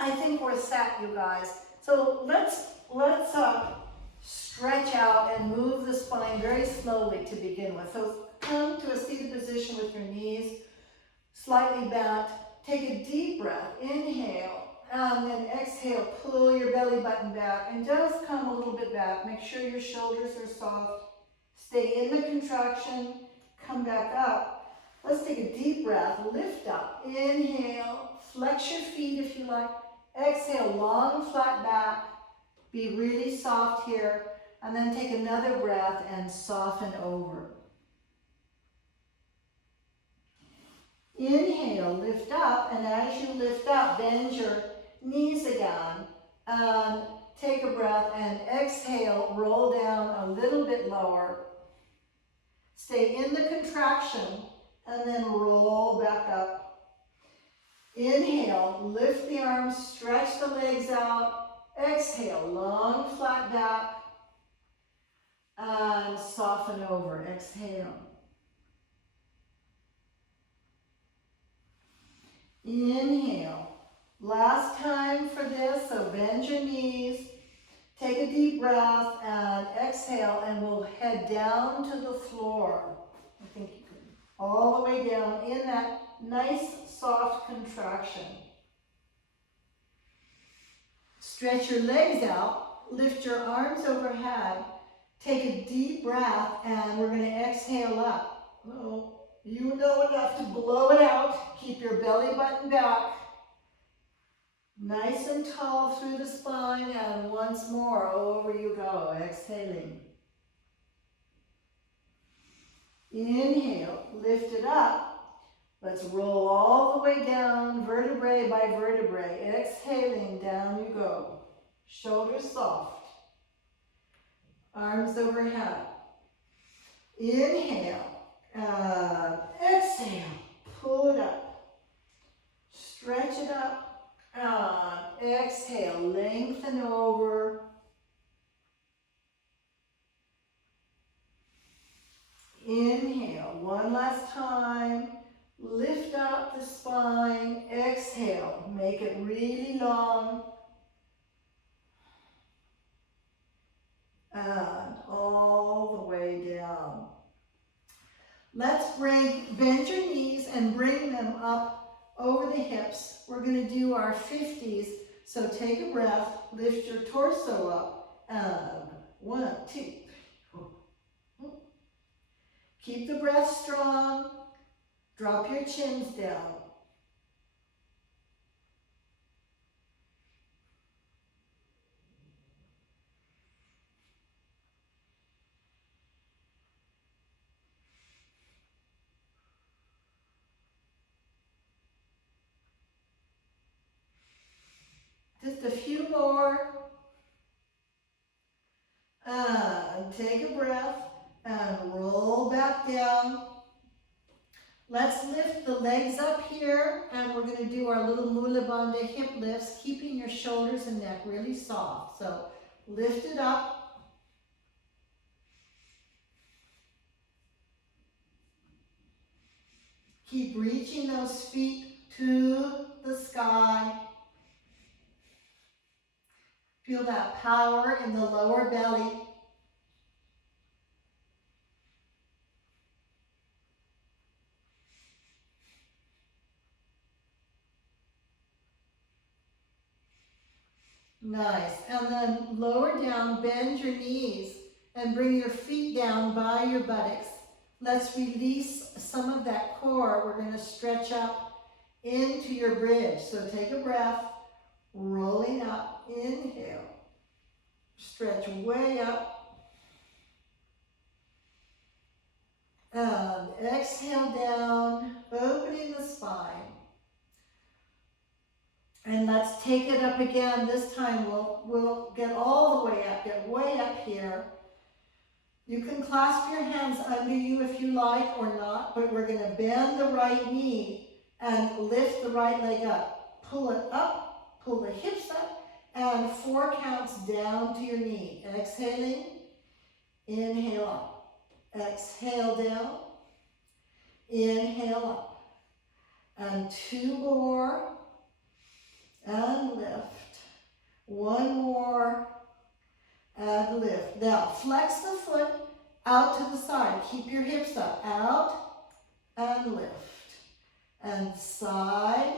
I think we're set, you guys. So let's stretch out and move the spine very slowly to begin with. So come to a seated position with your knees slightly bent. Take a deep breath, inhale, and then exhale, pull your belly button back and just come a little bit back. Make sure your shoulders are soft. Stay in the contraction, come back up. Let's take a deep breath, lift up, inhale, flex your feet if you like. Exhale, long flat back, be really soft here, and then take another breath and soften over. Inhale, lift up, and as you lift up, bend your knees again, and take a breath, and exhale, roll down a little bit lower. Stay in the contraction, and then roll back up. Inhale, lift the arms, stretch the legs out. Exhale, long flat back, and soften over. Exhale. Inhale. Last time for this, so bend your knees, take a deep breath, and exhale, and we'll head down to the floor. I think you can, all the way down in that nice soft contraction. Stretch your legs out, lift your arms overhead, take a deep breath, and we're going to exhale up. Oh, you know enough to blow it out. Keep your belly button back. Nice and tall through the spine, and once more, over you go, exhaling. Inhale, lift it up. Let's roll all the way down, vertebrae by vertebrae. Exhaling, down you go. Shoulders soft. Arms overhead. Inhale. Exhale. Pull it up. Stretch it up. Exhale. Lengthen over. Inhale. One last time. Lift up the spine. Exhale. Make it really long. And all the way down. Let's bend your knees and bring them up over the hips. We're going to do our 50s. So take a breath, lift your torso up, and 1, 2, 3, 4. Keep the breath strong. Drop your chins down. Just a few more. And take a breath and roll back down. Let's lift the legs up here, and we're going to do our little mula bandha hip lifts, keeping your shoulders and neck really soft. So lift it up. Keep reaching those feet to the sky. Feel that power in the lower belly. Nice. And then lower down, bend your knees and bring your feet down by your buttocks. Let's release some of that core. We're going to stretch up into your bridge. So take a breath, rolling up, inhale. Stretch way up. And exhale down, opening the spine. And let's take it up again. This time we'll get all the way up, get way up here. You can clasp your hands under you if you like or not, but we're going to bend the right knee and lift the right leg up. Pull it up, pull the hips up, and 4 counts down to your knee. Exhaling, inhale up. Exhale down, inhale up. And 2 more. and lift. One more, and lift. Now, flex the foot out to the side. Keep your hips up. Out and lift. And side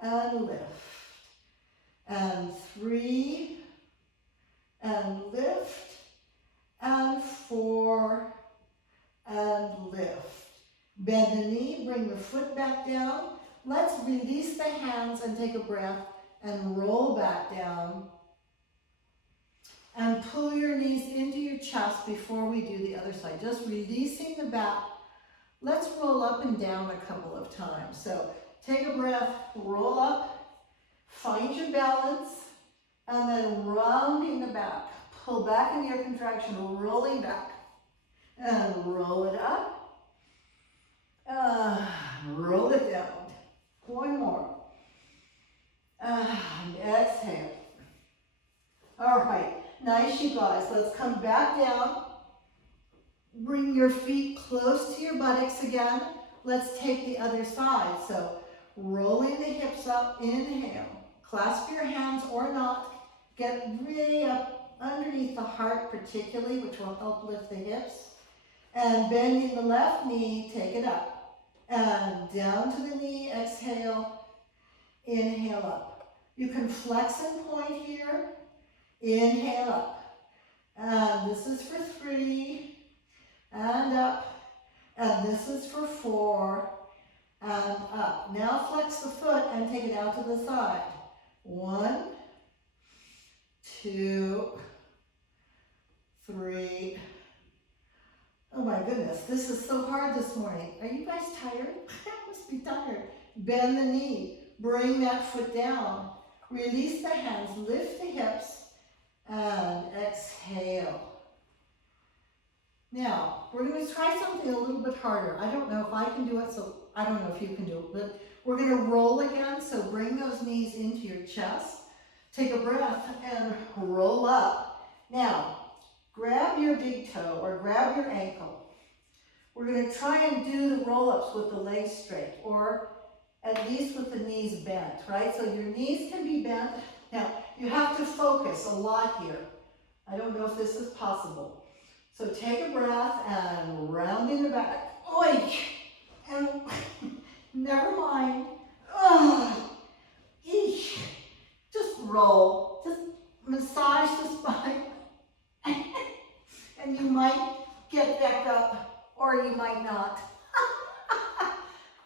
and lift. And 3 and lift. And 4 and lift. Bend the knee, bring the foot back down. Let's release the hands and take a breath and roll back down. And pull your knees into your chest before we do the other side. Just releasing the back. Let's roll up and down a couple of times. So take a breath, roll up, find your balance, and then rounding the back. Pull back into your contraction, rolling back. And roll it up. Roll it down. One more. And exhale. All right. Nice, you guys. Let's come back down. Bring your feet close to your buttocks again. Let's take the other side. So rolling the hips up, inhale. Clasp your hands or not. Get really up underneath the heart particularly, which will help lift the hips. And bending the left knee, take it up. And down to the knee, exhale. Inhale up. You can flex and point here. Inhale up. And this is for 3. And up. And this is for 4. And up. Now flex the foot and take it out to the side. 1, 2, 3. Oh my goodness, this is so hard this morning. Are you guys tired? I must be tired. Bend the knee. Bring that foot down. Release the hands. Lift the hips. And exhale. Now, we're going to try something a little bit harder. I don't know if I can do it, so I don't know if you can do it, but we're going to roll again, so bring those knees into your chest. Take a breath and roll up. Now, grab your big toe or grab your ankle. We're going to try and do the roll-ups with the legs straight, or at least with the knees bent, right? So your knees can be bent. Now, you have to focus a lot here. I don't know if this is possible. So take a breath and round in the back. Oink! And never mind. Eesh. Just roll. Just massage the spine. And you might get back up, or you might not.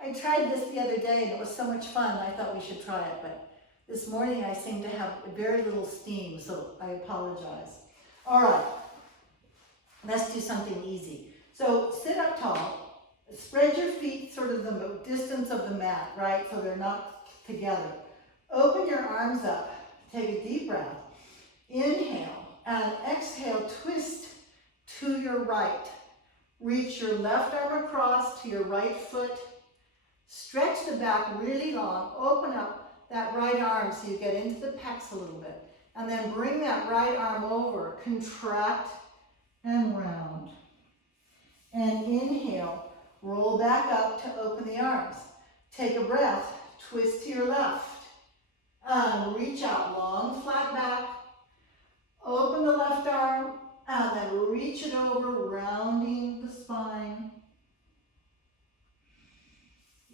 I tried this the other day and it was so much fun. I thought we should try it, but this morning I seem to have very little steam, so I apologize. All right, let's do something easy. So sit up tall, spread your feet sort of the distance of the mat, right? So they're not together. Open your arms up, take a deep breath. Inhale and exhale, twist to your right. Reach your left arm across to your right foot. Stretch the back really long. Open up that right arm so you get into the pecs a little bit. And then bring that right arm over. Contract and round. And inhale. Roll back up to open the arms. Take a breath. Twist to your left. And reach out. Long, flat back. Open the left arm. And then reach it over, rounding the spine.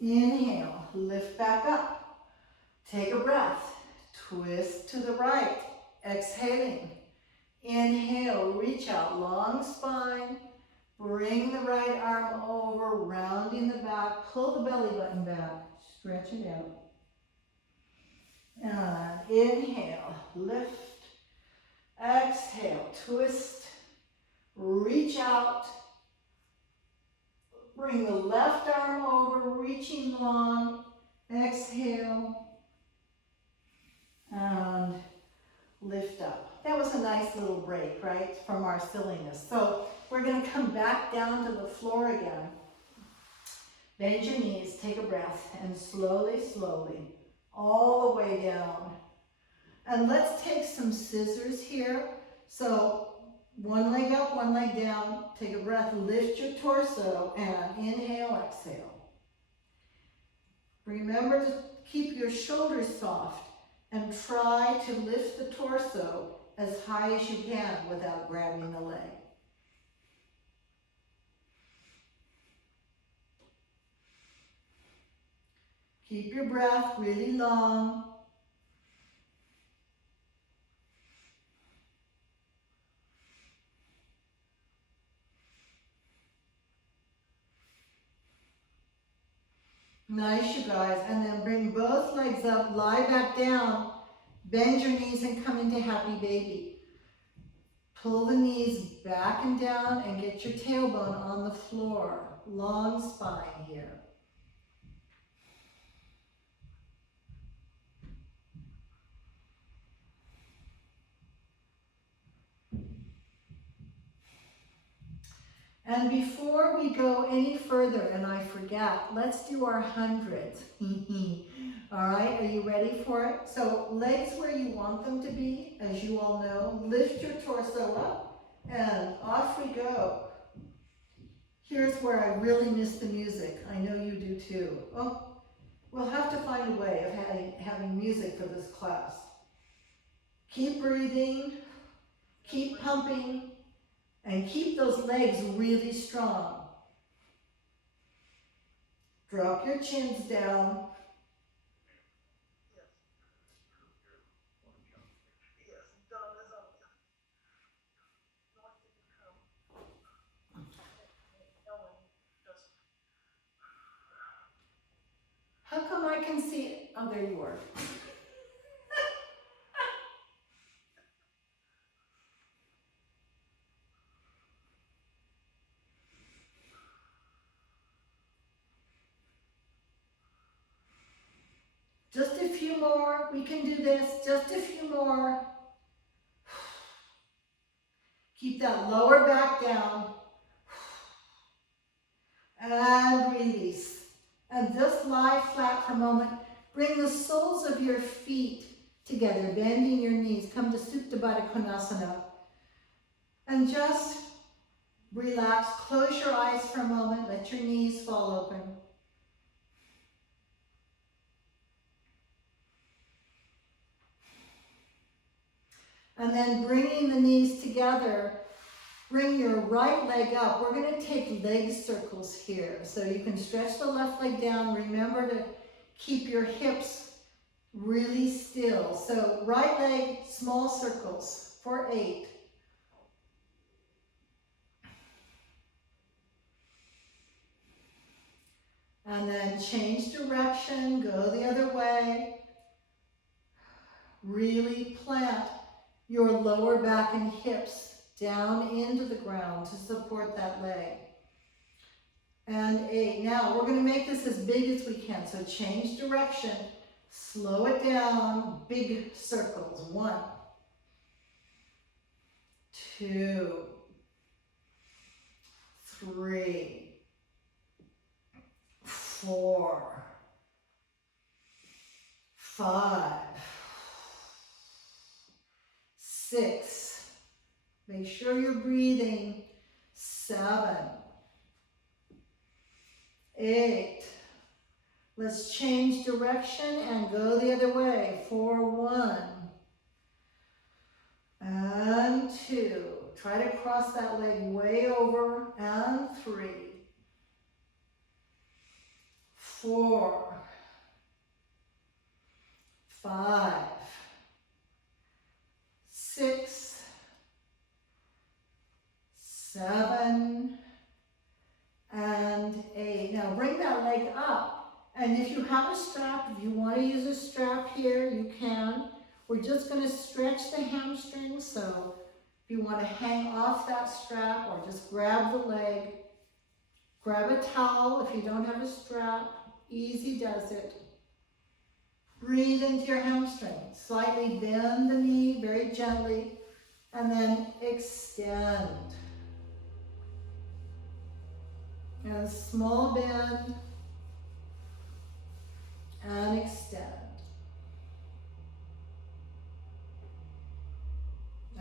Inhale, lift back up. Take a breath, twist to the right, exhaling. Inhale, reach out, long spine. Bring the right arm over, rounding the back. Pull the belly button back, stretch it out. And inhale, lift. Exhale, twist, reach out, bring the left arm over, reaching long, exhale, and lift up. That was a nice little break, right, from our silliness. So we're going to come back down to the floor again. Bend your knees, take a breath, and slowly, slowly, all the way down. And let's take some scissors here. So one leg up, one leg down. Take a breath, lift your torso, and inhale, exhale. Remember to keep your shoulders soft and try to lift the torso as high as you can without grabbing the leg. Keep your breath really long. Nice, you guys. And then bring both legs up, lie back down, bend your knees and come into happy baby. Pull the knees back and down and get your tailbone on the floor. Long spine here. And before we go any further, and I forget, let's do our 100. All right, are you ready for it? So legs where you want them to be, as you all know. Lift your torso up, and off we go. Here's where I really miss the music. I know you do too. Oh, we'll have to find a way of having music for this class. Keep breathing, keep pumping, and keep those legs really strong. Drop your chins down. How come I can see it? Oh, there you are. Just a few more. We can do this. Just a few more. Keep that lower back down. And release. And just lie flat for a moment. Bring the soles of your feet together, bending your knees. Come to Supta Baddha Konasana. And just relax. Close your eyes for a moment. Let your knees fall open. And then bringing the knees together, bring your right leg up. We're going to take leg circles here. So you can stretch the left leg down. Remember to keep your hips really still. So right leg, small circles for 8. And then change direction, go the other way. Really plant your lower back and hips down into the ground to support that leg. And 8. Now we're going to make this as big as we can. So change direction, slow it down, big circles. 1, 2, 3, 4, 5, 6. Make sure you're breathing. 7, 8. Let's change direction and go the other way. 4, 1. And 2. Try to cross that leg way over. And 3. 4. 5. 6. 7. And 8. Now bring that leg up. And if you have a strap, if you want to use a strap here, you can. We're just going to stretch the hamstrings. So if you want to hang off that strap or just grab the leg, grab a towel if you don't have a strap. Easy does it. Breathe into your hamstring. Slightly bend the knee very gently and then extend. And a small bend and extend.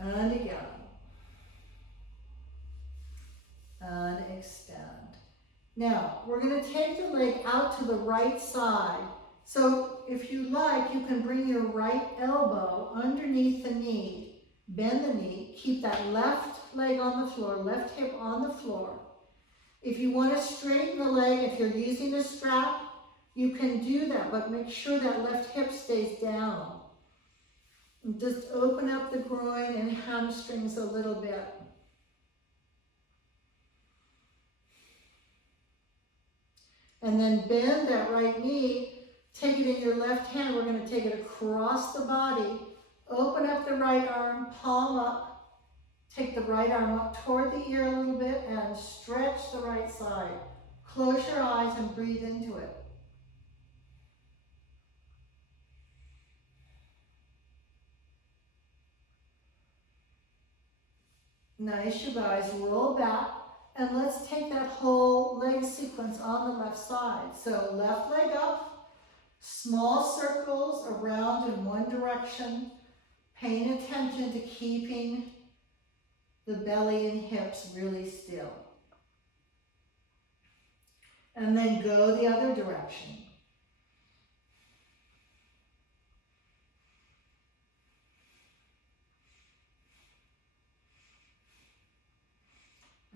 And again. And extend. Now, we're going to take the leg out to the right side. So if you like, you can bring your right elbow underneath the knee, bend the knee, keep that left leg on the floor, left hip on the floor. If you want to straighten the leg, if you're using a strap, you can do that, but make sure that left hip stays down. And just open up the groin and hamstrings a little bit. And then bend that right knee, take it in your left hand, we're going to take it across the body, open up the right arm, palm up, take the right arm up toward the ear a little bit and stretch the right side. Close your eyes and breathe into it. Nice, you guys, roll back. And let's take that whole leg sequence on the left side. So left leg up, small circles around in one direction, paying attention to keeping the belly and hips really still. And then go the other direction.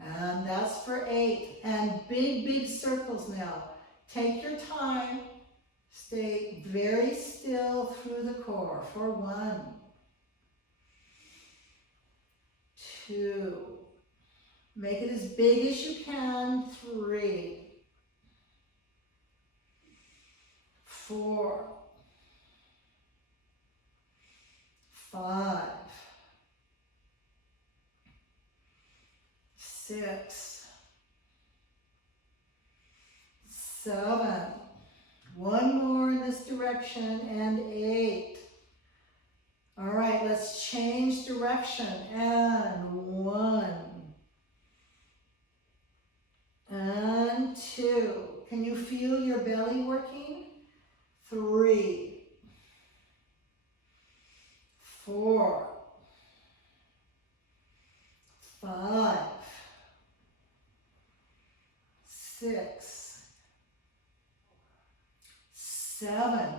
And that's for 8. And big, big circles now. Take your time. Stay very still through the core for 1, 2. Make it as big as you can. 3, 4, 5, 6, 7, 1 more in this direction, and 8. All right, let's change direction, and 1, and 2. Can you feel your belly working? 3, 4, 5, 6, 7,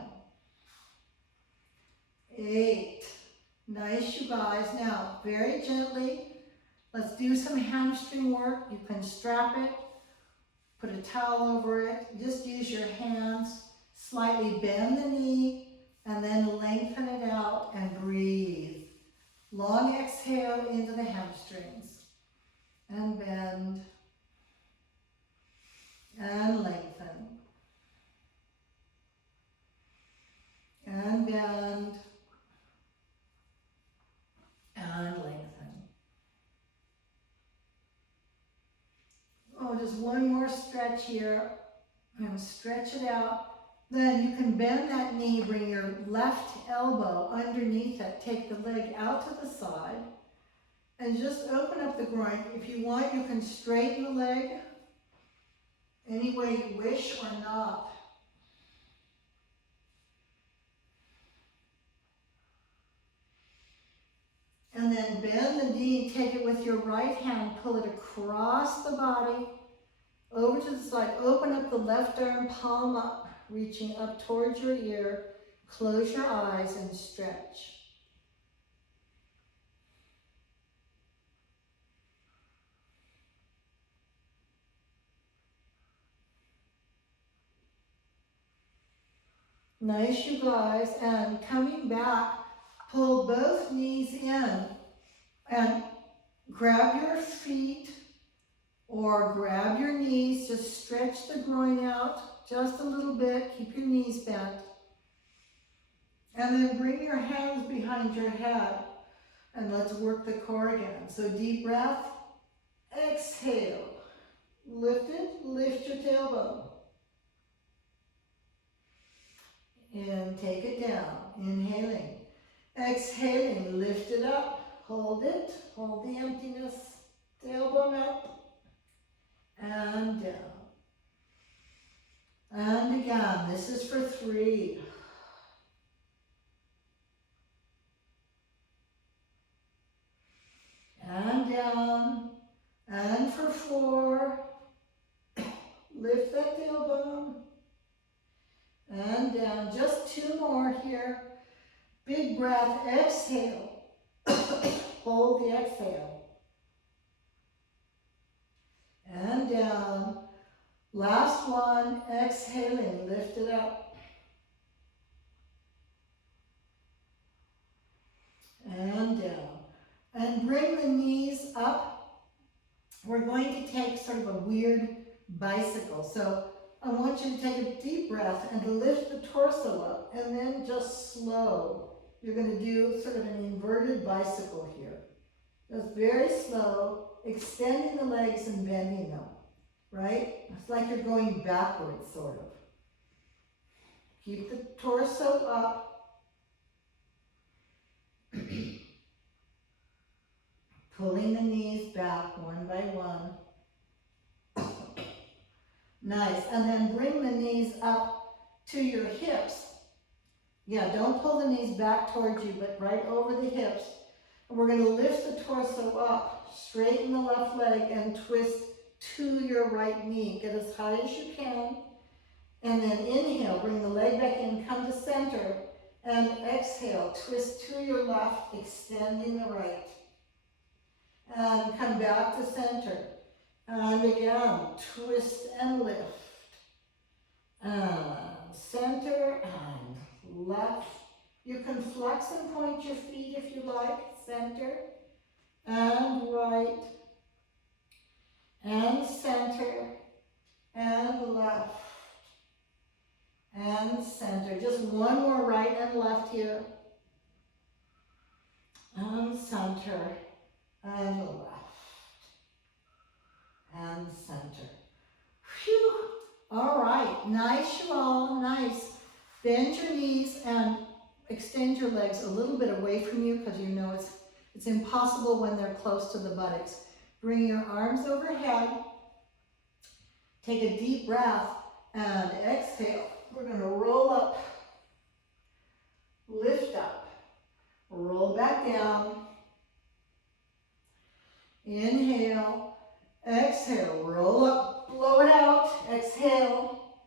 8. Nice, you guys. Now, very gently, let's do some hamstring work. You can strap it, put a towel over it. Just use your hands. Slightly bend the knee, and then lengthen it out and breathe. Long exhale into the hamstrings. And bend. And lengthen. And bend. And lengthen. Oh, just one more stretch here. And stretch it out. Then you can bend that knee, bring your left elbow underneath it, take the leg out to the side, and just open up the groin. If you want, you can straighten the leg any way you wish or not. And then bend the knee, take it with your right hand, pull it across the body, over to the side, open up the left arm, palm up, reaching up towards your ear, close your eyes and stretch. Nice, you guys, and coming back, pull both knees in and grab your feet or grab your knees, just stretch the groin out just a little bit, keep your knees bent. And then bring your hands behind your head and let's work the core again. So deep breath, exhale, lift it, lift your tailbone. And take it down, inhaling. Exhaling, lift it up, hold it, hold the emptiness, tailbone up, and down. And again, this is for 3. And down, and for 4. Lift that tailbone. And down. Just 2 more here. Big breath. Exhale. Hold the exhale. And down. Last one. Exhaling. Lift it up. And down. And bring the knees up. We're going to take sort of a weird bicycle. So I want you to take a deep breath and to lift the torso up, and then just slow. You're going to do sort of an inverted bicycle here. Just very slow, extending the legs and bending them, right? It's like you're going backwards, sort of. Keep the torso up. Pulling the knees back one by one. Nice. And then bring the knees up to your hips. Yeah, don't pull the knees back towards you, but right over the hips. And we're going to lift the torso up, straighten the left leg, and twist to your right knee. Get as high as you can. And then inhale, bring the leg back in, come to center, and exhale, twist to your left, extending the right. And come back to center. And again, twist and lift. And center and left. You can flex and point your feet if you like. Center and right. And center and left. And center. Just one more right and left here. And center and left. And center. Phew. All right, nice, you all, nice. Bend your knees and extend your legs a little bit away from you, because you know it's impossible when they're close to the buttocks. Bring your arms overhead. Take a deep breath and exhale. We're going to roll up, lift up, roll back down. Inhale, exhale, roll up, blow it out, exhale,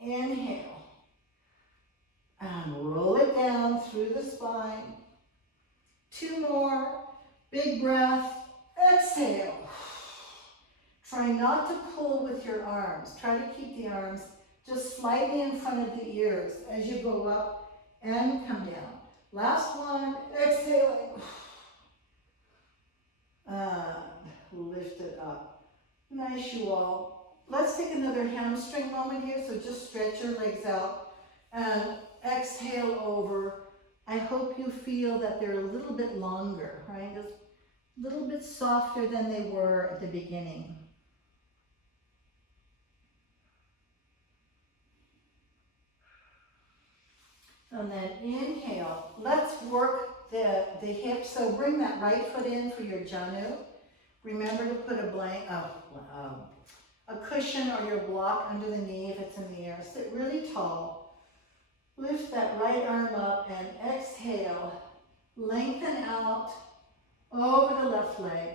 inhale, and roll it down through the spine. 2 more, big breath, exhale. Try not to pull with your arms. Try to keep the arms just slightly in front of the ears as you go up and come down. Last one, exhaling. Lift it up. Nice, you all. Let's take another hamstring moment here. So just stretch your legs out and exhale over. I hope you feel that they're a little bit longer, right? Just a little bit softer than they were at the beginning. And then inhale. Let's work the hips. So bring that right foot in for your janu. Remember to put a cushion or your block under the knee if it's in the air. Sit really tall. Lift that right arm up and exhale. Lengthen out over the left leg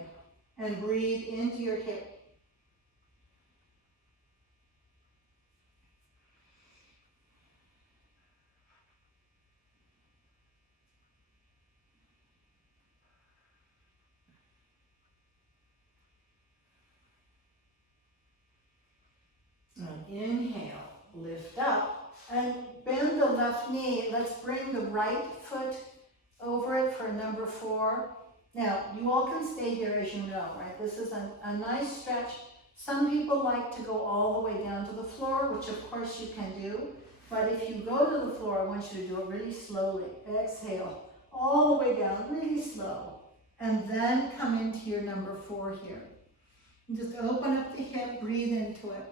and breathe into your hip. And inhale, lift up, and bend the left knee. Let's bring the right foot over it for number 4. Now, you all can stay here as you know, right? This is a nice stretch. Some people like to go all the way down to the floor, which of course you can do. But if you go to the floor, I want you to do it really slowly. Exhale, all the way down, really slow. And then come into your number 4 here. And just open up the hip, breathe into it.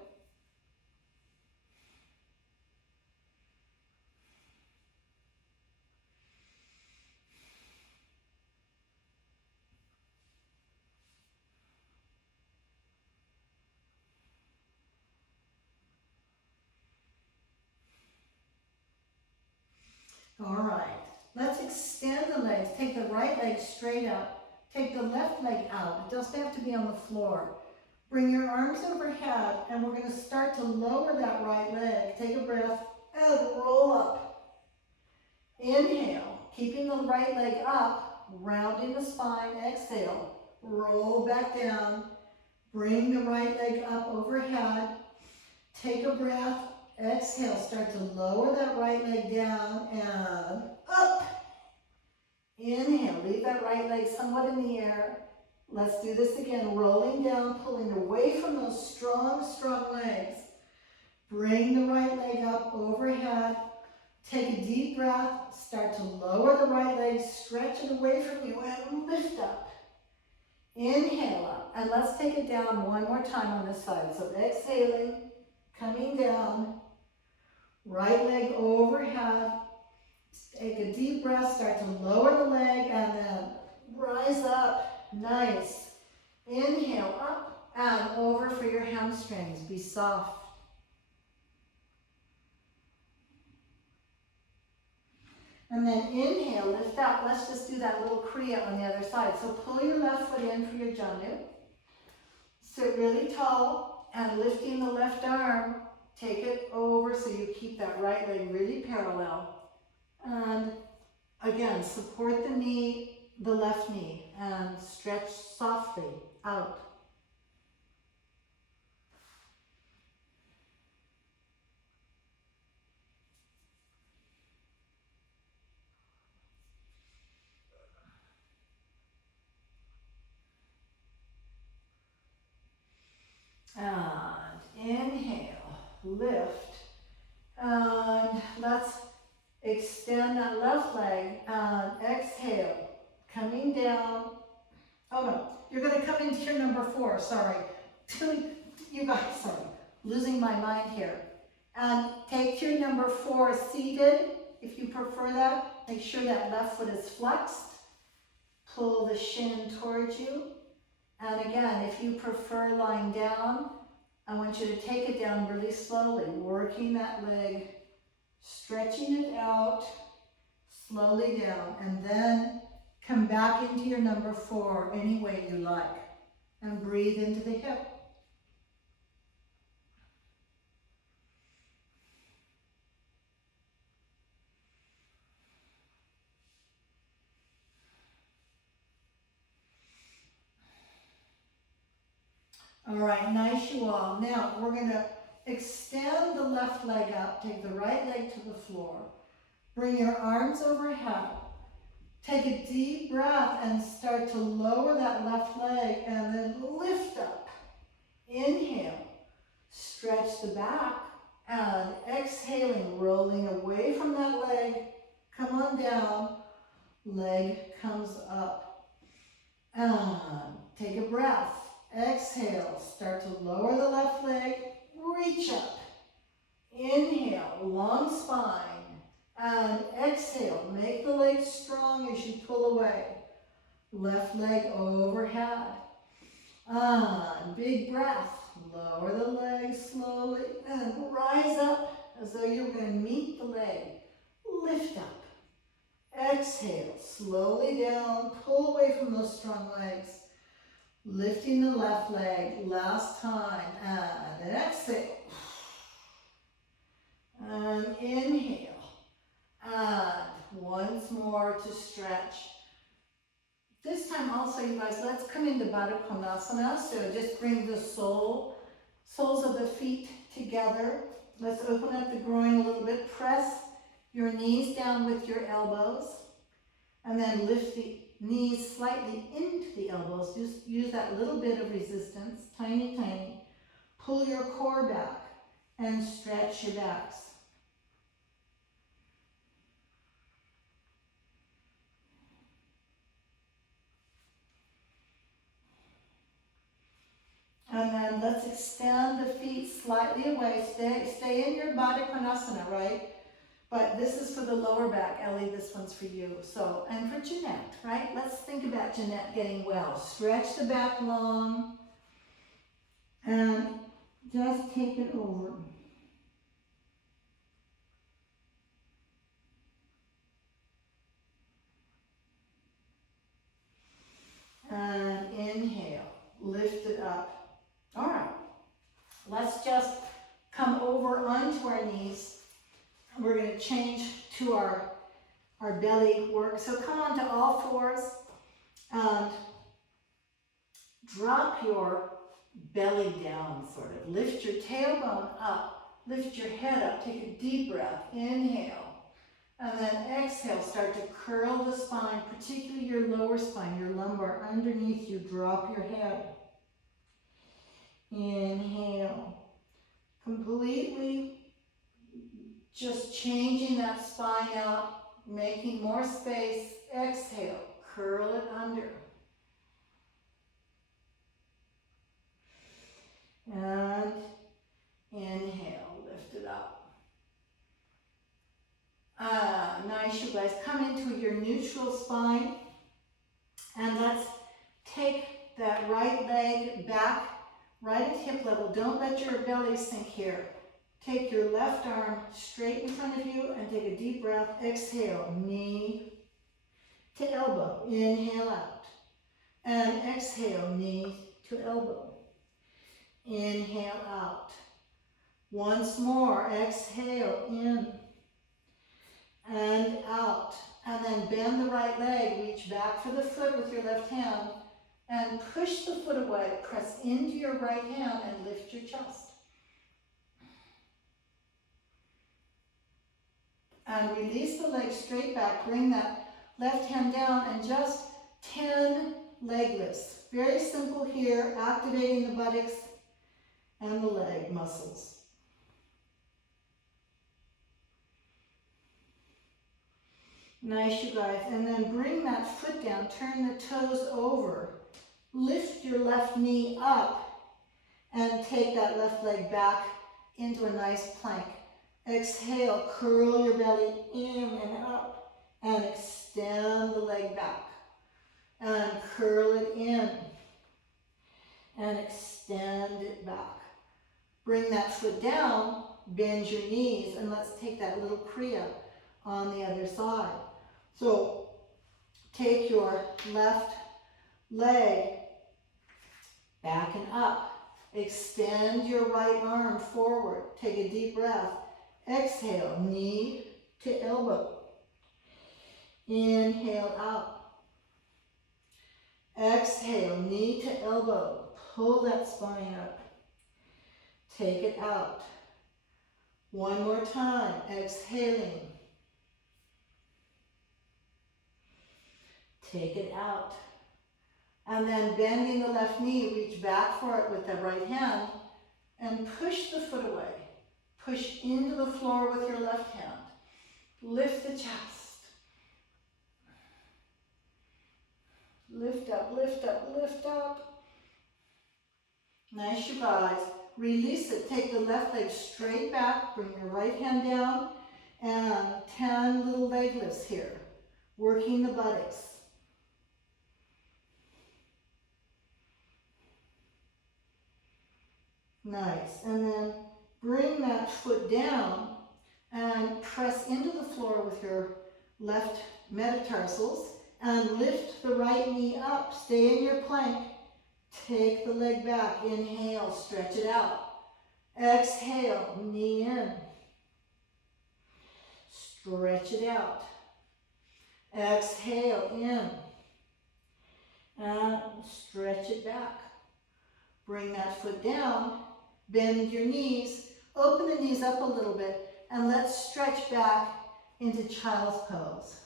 All right, let's extend the legs. Take the right leg straight up. Take the left leg out. It doesn't have to be on the floor. Bring your arms overhead, and we're going to start to lower that right leg. Take a breath and roll up. Inhale, keeping the right leg up, rounding the spine. Exhale, roll back down. Bring the right leg up overhead. Take a breath. Exhale, start to lower that right leg down and up. Inhale, leave that right leg somewhat in the air. Let's do this again, rolling down, pulling away from those strong, strong legs. Bring the right leg up overhead. Take a deep breath. Start to lower the right leg, stretch it away from you, and lift up. Inhale up, and let's take it down one more time on this side. So exhaling, coming down, right leg overhead. Take a deep breath, start to lower the leg, and then rise up. Nice. Inhale up and over for your hamstrings. Be soft. And then inhale, lift up. Let's just do that little kriya on the other side. So pull your left foot in for your janu. Sit really tall and lifting the left arm. Take it over so you keep that right leg really parallel. And again, support the knee, the left knee, and stretch softly out. And inhale, lift, and let's extend that left leg, and exhale, coming down. Oh no, you're going to come into your number 4, sorry. You guys, sorry, losing my mind here. And take your number 4 seated, if you prefer that. Make sure that left foot is flexed. Pull the shin towards you. And again, if you prefer lying down, I want you to take it down really slowly, working that leg, stretching it out, slowly down, and then come back into your number 4 any way you like. And breathe into the hip. All right, nice you all. Now we're going to extend the left leg up, take the right leg to the floor. Bring your arms overhead. Take a deep breath and start to lower that left leg and then lift up. Inhale, stretch the back, and exhaling, rolling away from that leg. Come on down, leg comes up. And take a breath. Exhale, start to lower the left leg, reach up. Inhale, long spine, and exhale, make the leg strong as you pull away. Left leg overhead. And big breath, lower the leg slowly, and rise up as though you're going to meet the leg. Lift up. Exhale, slowly down, pull away from those strong legs. Lifting the left leg, last time, and exhale. And inhale. And once more to stretch. This time also, you guys, let's come into Baddha Konasana. So just bring the soles of the feet together. Let's open up the groin a little bit. Press your knees down with your elbows. And then lift the knees slightly into the elbows. Just use that little bit of resistance, tiny, tiny. Pull your core back and stretch your backs. And then let's extend the feet slightly away. Stay in your Baddha Konasana, right? But this is for the lower back. Ellie, this one's for you. So, and for Jeanette, right? Let's think about Jeanette getting well. Stretch the back long and just take it over. And inhale, lift it up. All Let's just come over onto our knees. We're going to change to our belly work. So come onto all fours and drop your belly down, sort of. Lift your tailbone up. Lift your head up. Take a deep breath. Inhale. And then exhale. Start to curl the spine, particularly your lower spine, your lumbar. Underneath you, drop your head. Inhale. Completely just changing that spine out, making more space. Exhale. Curl it under. And inhale, lift it up. Nice, you guys. Come into your neutral spine. And let's take that right leg back, right at hip level. Don't let your belly sink here. Take your left arm straight in front of you and take a deep breath. Exhale, knee to elbow. Inhale out. And exhale, knee to elbow. Inhale out. Once more, exhale in and out. And then bend the right leg, reach back for the foot with your left hand and push the foot away. Press into your right hand and lift your chest. And release the leg straight back. Bring that left hand down and just 10 leg lifts. Very simple here, activating the buttocks and the leg muscles. Nice, you guys. And then bring that foot down, turn the toes over. Lift your left knee up and take that left leg back into a nice plank. Exhale, curl your belly in and up and extend the leg back. And curl it in and extend it back. Bring that foot down, bend your knees, and let's take that little kriya on the other side. So take your left leg back and up. Extend your right arm forward. Take a deep breath. Exhale, knee to elbow. Inhale out. Exhale, knee to elbow. Pull that spine up. Take it out. One more time, exhaling. Take it out. And then bending the left knee, reach back for it with the right hand and push the foot away. Push into the floor with your left hand. Lift the chest. Lift up, lift up, lift up. Nice, you guys. Release it. Take the left leg straight back. Bring your right hand down. And 10 little leg lifts here. Working the buttocks. Nice. And then bring that foot down and press into the floor with your left metatarsals and lift the right knee up. Stay in your plank. Take the leg back. Inhale, stretch it out. Exhale, knee in. Stretch it out. Exhale, in. And stretch it back. Bring that foot down. Bend your knees. Open the knees up a little bit. And let's stretch back into child's pose.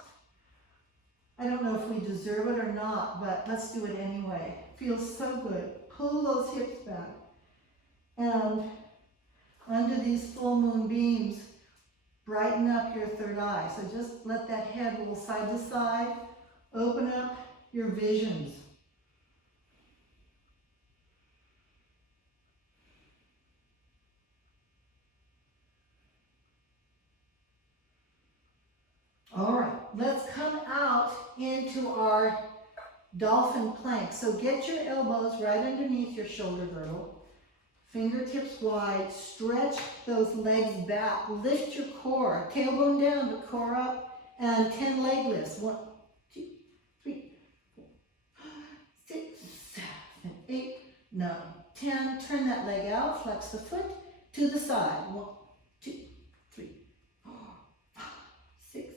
I don't know if we deserve it or not, but let's do it anyway. Feels so good. Pull those hips back. And under these full moon beams, brighten up your third eye. So just let that head roll side to side. Open up your visions. All right, let's come out into our dolphin plank. So get your elbows right underneath your shoulder girdle. Fingertips wide. Stretch those legs back. Lift your core. Tailbone down, but core up. And 10 leg lifts. 1, 2, 3, 4, 5, 6, 7, 8, 9, 10, turn that leg out, flex the foot to the side. 1, 2, 3, 4, 5, 6,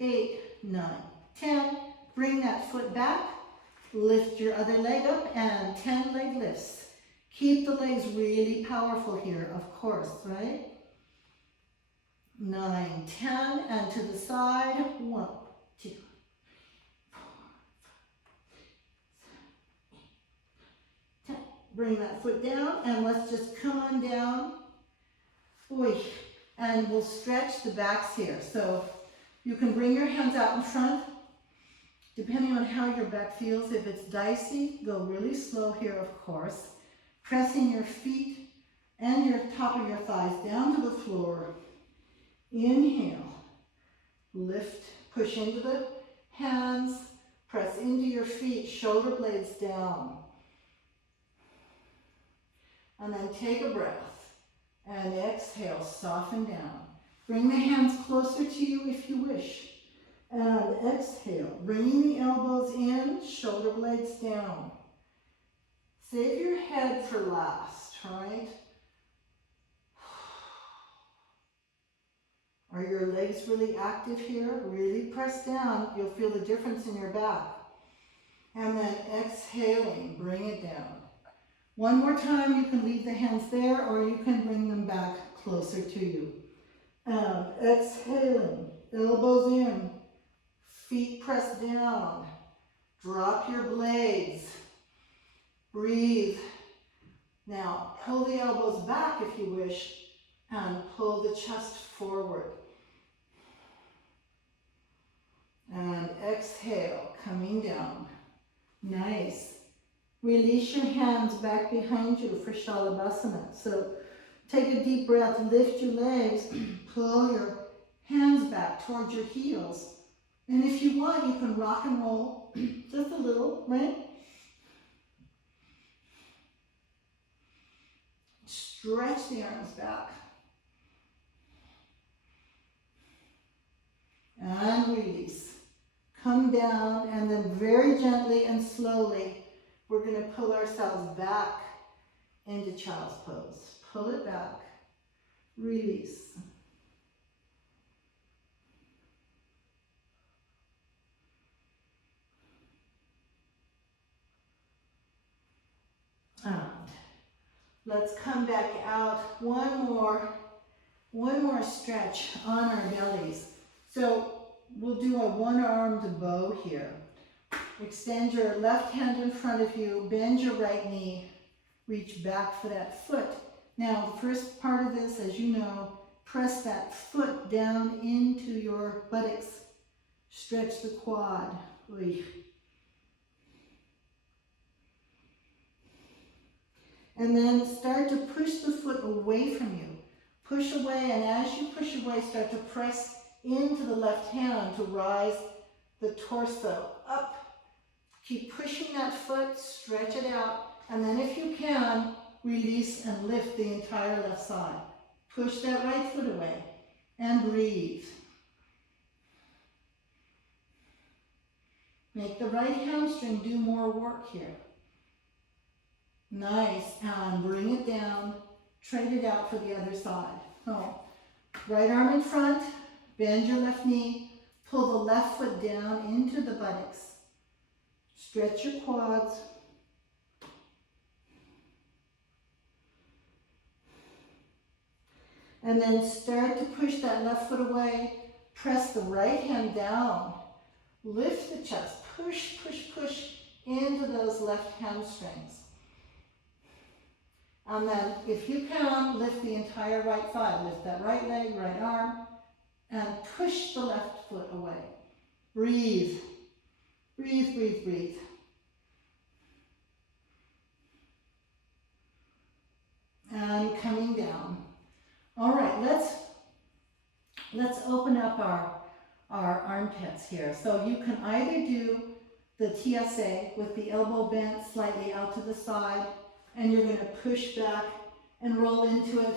8, 9, 10. Bring that foot back, lift your other leg up, and 10 leg lifts. Keep the legs really powerful here, of course, right? 9, 10, and to the side. 1, 2, 4, 5, 6, 7, 8, 9, 10. Bring that foot down, and let's just come on down. Oy. And we'll stretch the backs here. So you can bring your hands out in front, depending on how your back feels. If it's dicey, go really slow here, of course. Pressing your feet and your top of your thighs down to the floor. Inhale, lift, push into the hands, press into your feet, shoulder blades down. And then take a breath and exhale, soften down. Bring the hands closer to you if you wish. And exhale, bringing the elbows in, shoulder blades down. Save your head for last, right? Are your legs really active here? Really press down. You'll feel the difference in your back. And then exhaling, bring it down. One more time, you can leave the hands there or you can bring them back closer to you. And exhaling, elbows in, feet pressed down. Drop your blades. Breathe. Now, pull the elbows back if you wish, and pull the chest forward. And exhale, coming down. Nice. Release your hands back behind you for Shalabhasana. So take a deep breath, lift your legs, pull your hands back towards your heels. And if you want, you can rock and roll just a little, right? Stretch the arms back. And release. Come down, and then very gently and slowly, we're going to pull ourselves back into child's pose. Pull it back. Release. And let's come back out. One more stretch on our bellies. So we'll do a one-armed bow here. Extend your left hand in front of you, bend your right knee, reach back for that foot. Now, the first part of this, as you know, press that foot down into your buttocks. Stretch the quad. Oy. And then start to push the foot away from you. Push away, and as you push away, start to press into the left hand to rise the torso up. Keep pushing that foot, stretch it out, and then if you can, release and lift the entire left side. Push that right foot away and breathe. Make the right hamstring do more work here. Nice, and bring it down, trade it out for the other side. Oh. Right arm in front, bend your left knee, pull the left foot down into the buttocks. Stretch your quads. And then start to push that left foot away. Press the right hand down. Lift the chest. Push, push, push into those left hamstrings. And then, if you can, lift the entire right thigh. Lift that right leg, right arm, and push the left foot away. Breathe. Breathe, breathe, breathe. And coming down. All right, let's open up our armpits here. So you can either do the TSA with the elbow bent slightly out to the side, and you're going to push back and roll into it.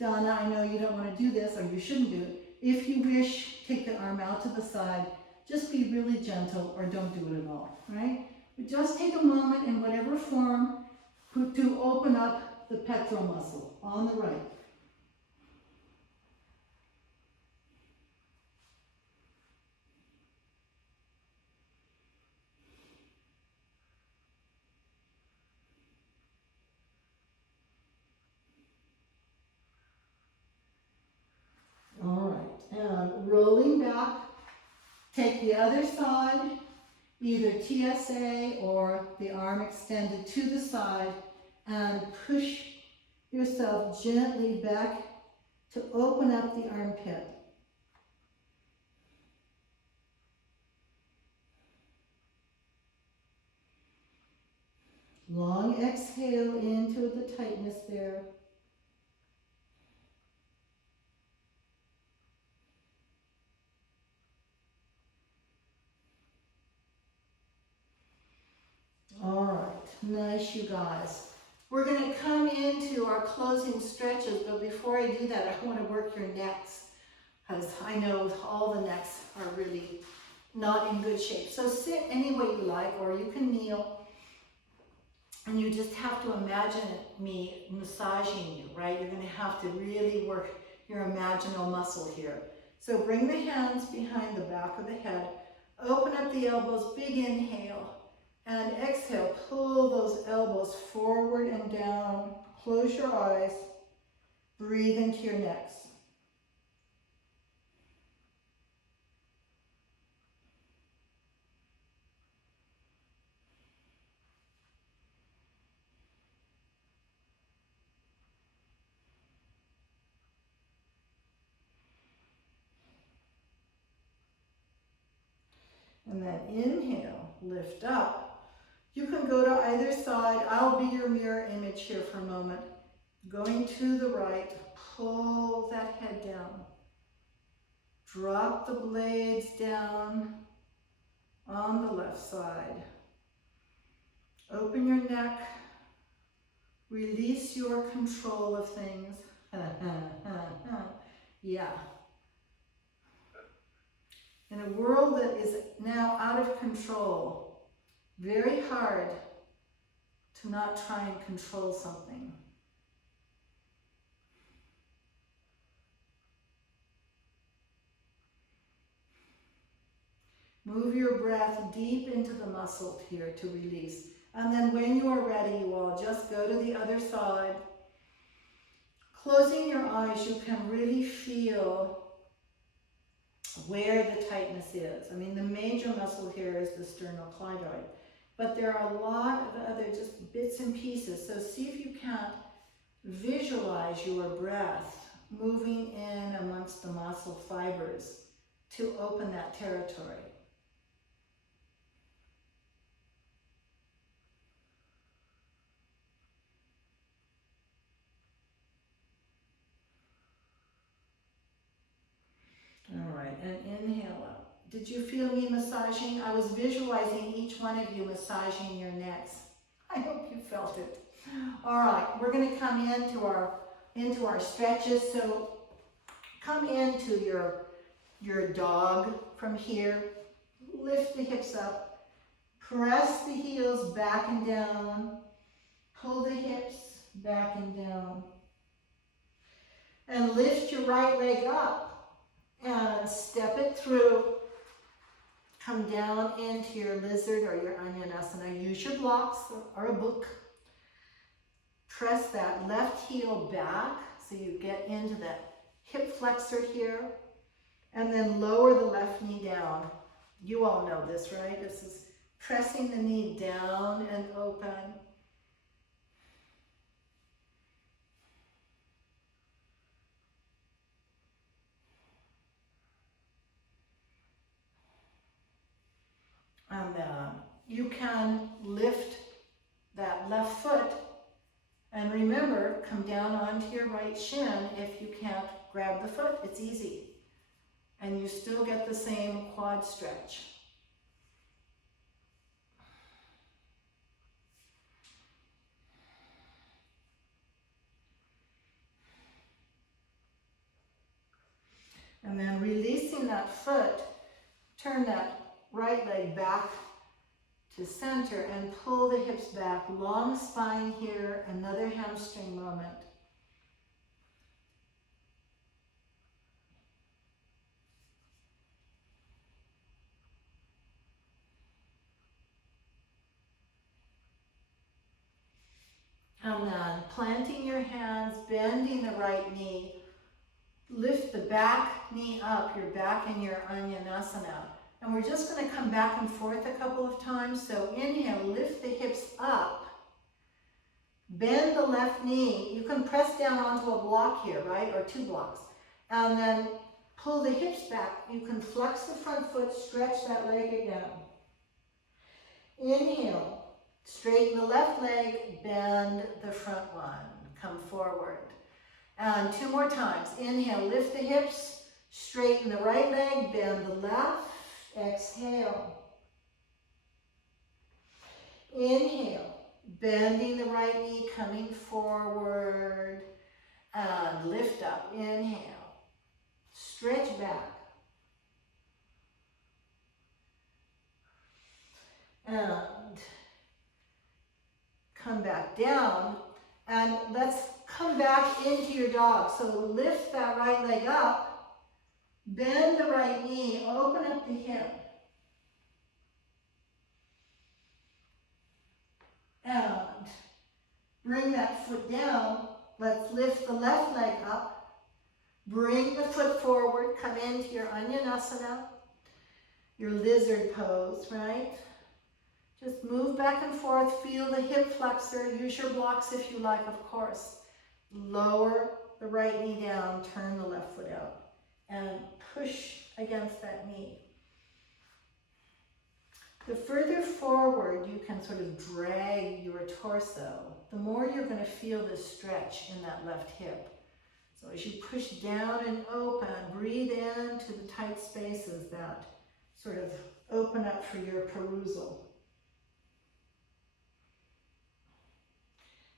Donna, I know you don't want to do this, or you shouldn't do it. If you wish, take the arm out to the side. Just be really gentle, or don't do it at all, right? But just take a moment in whatever form to open up the pectoral muscle on the right. All right, and rolling back, take the other side, either TSA or the arm extended to the side, and push yourself gently back to open up the armpit. Long exhale into the tightness there. All right, nice, you guys. We're going to come into our closing stretches, but before I do that, I want to work your necks, because I know all the necks are really not in good shape. So sit any way you like, or you can kneel, and you just have to imagine me massaging you, right? You're going to have to really work your imaginal muscle here. So bring the hands behind the back of the head, open up the elbows, big inhale, and exhale, pull those elbows forward and down, close your eyes, breathe into your necks. And then inhale, lift up. You can go to either side. I'll be your mirror image here for a moment. Going to the right, pull that head down. Drop the blades down on the left side. Open your neck. Release your control of things. Yeah. In a world that is now out of control, very hard to not try and control something. Move your breath deep into the muscle here to release. And then when you are ready, you all just go to the other side. Closing your eyes, you can really feel where the tightness is. I mean, the major muscle here is the sternocleidoid, but there are a lot of other just bits and pieces. So see if you can't visualize your breath moving in amongst the muscle fibers to open that territory. All right, and inhale up. Did you feel me massaging? I was visualizing each one of you massaging your necks. I hope you felt it. All right, we're going to come into our stretches. So come into your dog from here. Lift the hips up. Press the heels back and down. Pull the hips back and down. And lift your right leg up. And step it through. Come down into your lizard or your anjanasana. Use your blocks or a book. Press that left heel back so you get into that hip flexor here. And then lower the left knee down. You all know this, right? This is pressing the knee down and open. And you can lift that left foot, and remember, come down onto your right shin. If you can't grab the foot, it's easy. And you still get the same quad stretch. And then releasing that foot, turn that right leg back to center and pull the hips back. Long spine here, another hamstring moment. And then planting your hands, bending the right knee. Lift the back knee up, your back in your Anjaneyasana. And we're just going to come back and forth a couple of times. So inhale, lift the hips up. Bend the left knee. You can press down onto a block here, right? Or 2 blocks. And then pull the hips back. You can flex the front foot, stretch that leg again. Inhale. Straighten the left leg, bend the front one. Come forward. And 2 more times. Inhale, lift the hips, straighten the right leg, bend the left. Exhale. Inhale, bending the right knee, coming forward. And lift up. Inhale. Stretch back. And come back down, and let's come back into your dog. So lift that right leg up, bend the right knee, open up the hip, and bring that foot down. Let's lift the left leg up, bring the foot forward, come into your Anjaneyasana, your lizard pose, right? Just move back and forth, feel the hip flexor, use your blocks if you like, of course. Lower the right knee down, turn the left foot out, and push against that knee. The further forward you can sort of drag your torso, the more you're going to feel this stretch in that left hip. So as you push down and open, breathe into the tight spaces that sort of open up for your perusal.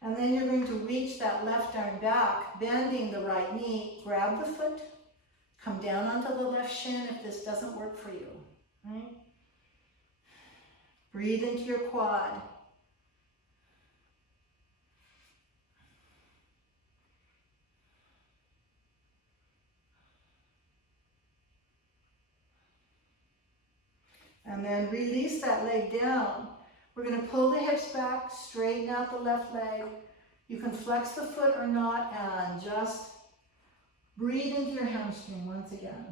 And then you're going to reach that left arm back, bending the right knee, grab the foot, come down onto the left shin if this doesn't work for you, right? Breathe into your quad. And then release that leg down. We're going to pull the hips back, straighten out the left leg. You can flex the foot or not, and just breathe into your hamstring once again.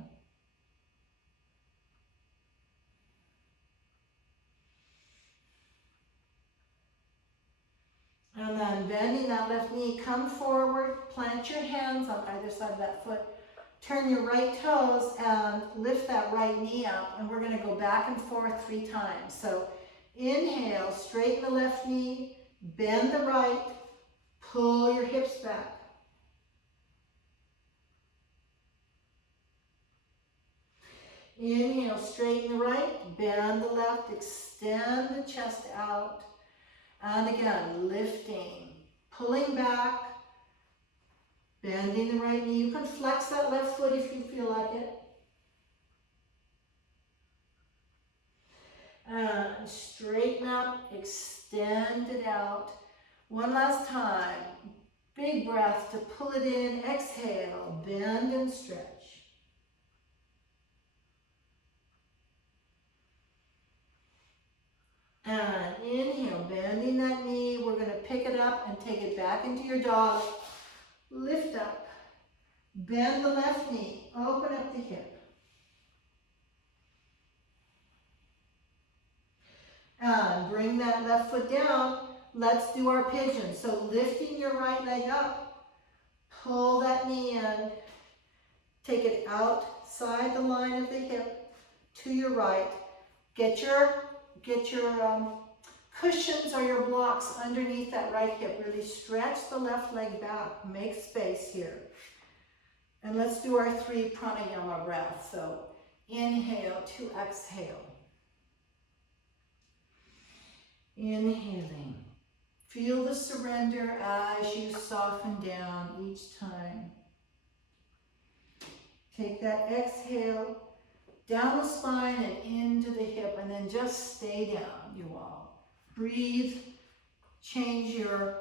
And then bending that left knee, come forward, plant your hands on either side of that foot. Turn your right toes and lift that right knee up, and we're going to go back and forth 3 times. So inhale, straighten the left knee, bend the right, pull your hips back. Inhale, straighten the right, bend the left, extend the chest out. And again, lifting, pulling back, bending the right knee. You can flex that left foot if you feel like it. And straighten up, extend it out. One last time. Big breath to pull it in. Exhale, bend and stretch. And inhale, bending that knee. We're going to pick it up and take it back into your dog. Lift up. Bend the left knee. Open up the hip. And bring that left foot down. Let's do our pigeon. So lifting your right leg up. Pull that knee in. Take it outside the line of the hip to your right. Get your cushions or your blocks underneath that right hip. Really stretch the left leg back. Make space here. And let's do our 3 pranayama breaths. So inhale to exhale. Inhaling. Feel the surrender as you soften down each time. Take that exhale. down the spine and into the hip, and then just stay down, you all. Breathe, change your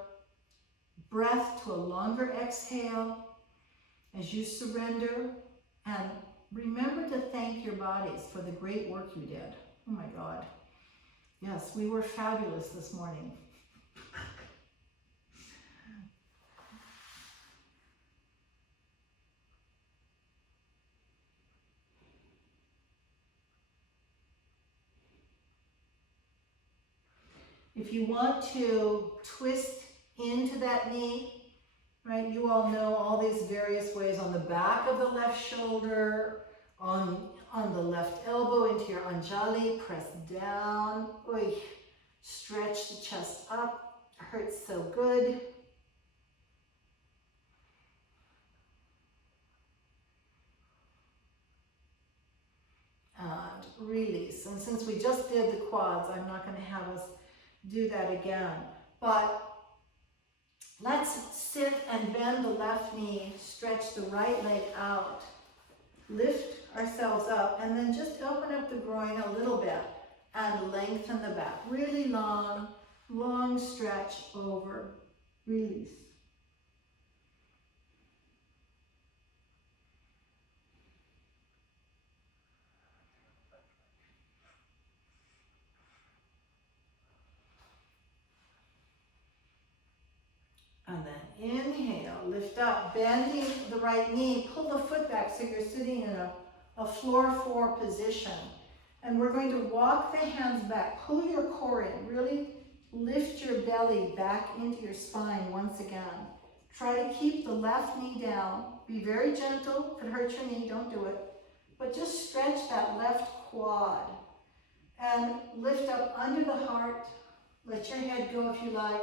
breath to a longer exhale as you surrender, and remember to thank your bodies for the great work you did. Oh my God. Yes, we were fabulous this morning. If you want to twist into that knee, right, you all know all these various ways on the back of the left shoulder, on the left elbow into your anjali, press down, oy, stretch the chest up, hurts so good. And release. And since we just did the quads, I'm not going to have us do that again. But let's sit and bend the left knee, stretch the right leg out, lift ourselves up, and then just open up the groin a little bit and lengthen the back. Really long, long stretch over, release. And then inhale, lift up, bending the right knee, pull the foot back so you're sitting in a floor 4 position. And we're going to walk the hands back, pull your core in, really lift your belly back into your spine once again. Try to keep the left knee down. Be very gentle. If it hurts your knee, don't do it. But just stretch that left quad and lift up under the heart. Let your head go if you like.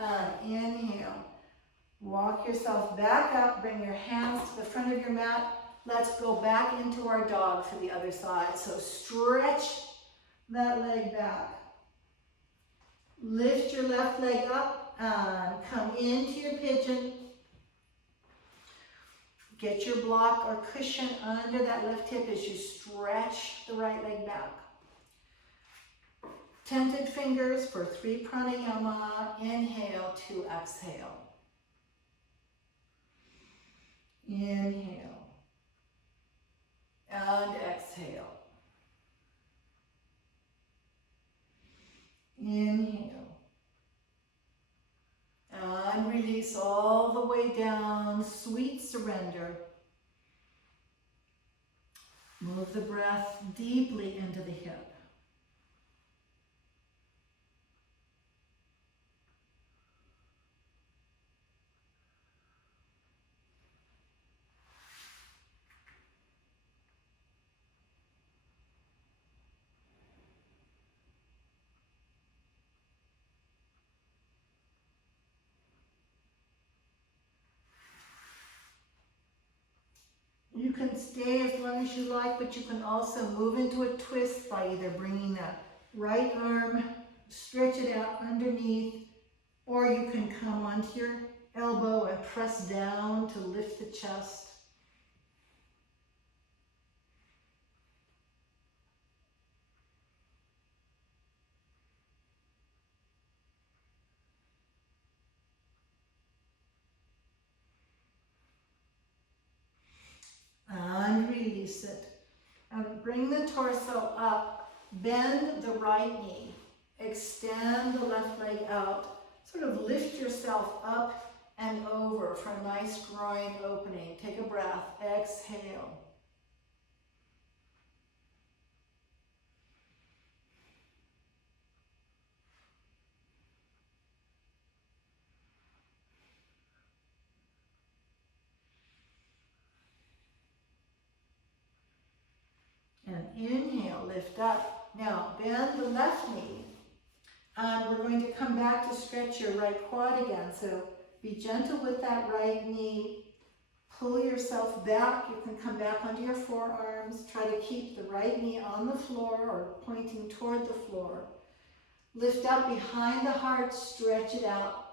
And inhale. Walk yourself back up. Bring your hands to the front of your mat. Let's go back into our dog for the other side. So stretch that leg back. Lift your left leg up and come into your pigeon. Get your block or cushion under that left hip as you stretch the right leg back. Tented fingers for 3 pranayama. Inhale to exhale. Inhale. And exhale. Inhale. And release all the way down. Sweet surrender. Move the breath deeply into the hip. You can stay as long as you like, but you can also move into a twist by either bringing that right arm, stretch it out underneath, or you can come onto your elbow and press down to lift the chest. And release it. And bring the torso up. Bend the right knee. Extend the left leg out. Sort of lift yourself up and over for a nice groin opening. Take a breath. Exhale. And inhale, lift up. Now bend the left knee. And we're going to come back to stretch your right quad again. So be gentle with that right knee. Pull yourself back. You can come back onto your forearms. Try to keep the right knee on the floor or pointing toward the floor. Lift up behind the heart. Stretch it out.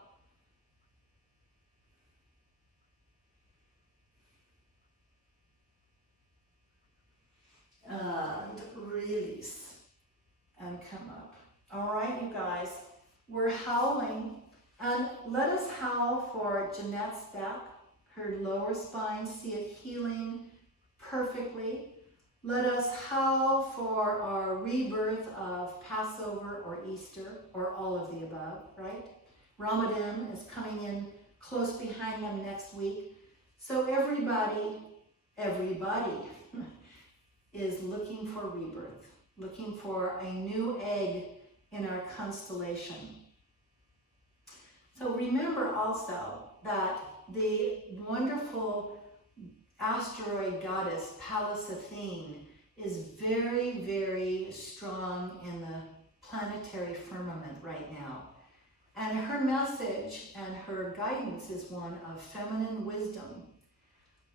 and release, and come up. All right, you guys, we're howling, and let us howl for Jeanette's back, her lower spine, see it healing perfectly. Let us howl for our rebirth of Passover or Easter, or all of the above, right? Ramadan is coming in close behind them next week. So everybody is looking for rebirth, looking for a new egg in our constellation. So remember also that the wonderful asteroid goddess Pallas Athene is very, very strong in the planetary firmament right now. And her message and her guidance is one of feminine wisdom,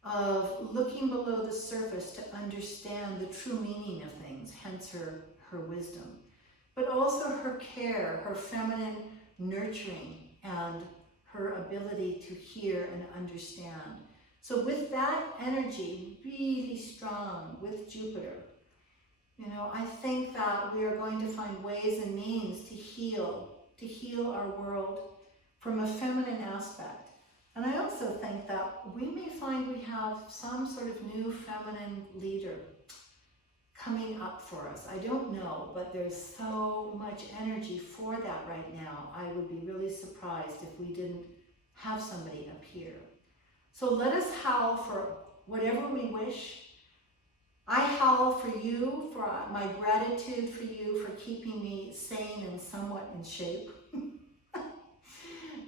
of looking below the surface to understand the true meaning of things, hence her wisdom. But also her care, her feminine nurturing, and her ability to hear and understand. So with that energy really strong with Jupiter, you know, I think that we are going to find ways and means to heal our world from a feminine aspect. And I also think that we may find we have some sort of new feminine leader coming up for us. I don't know, but there's so much energy for that right now. I would be really surprised if we didn't have somebody appear. So let us howl for whatever we wish. I howl for you, for my gratitude for you for keeping me sane and somewhat in shape.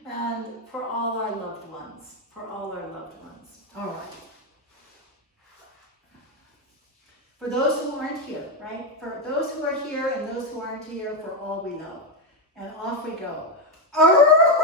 And for all our loved ones, All right. For those who aren't here, right? For those who are here and those who aren't here, for all we know. And off we go. Arr!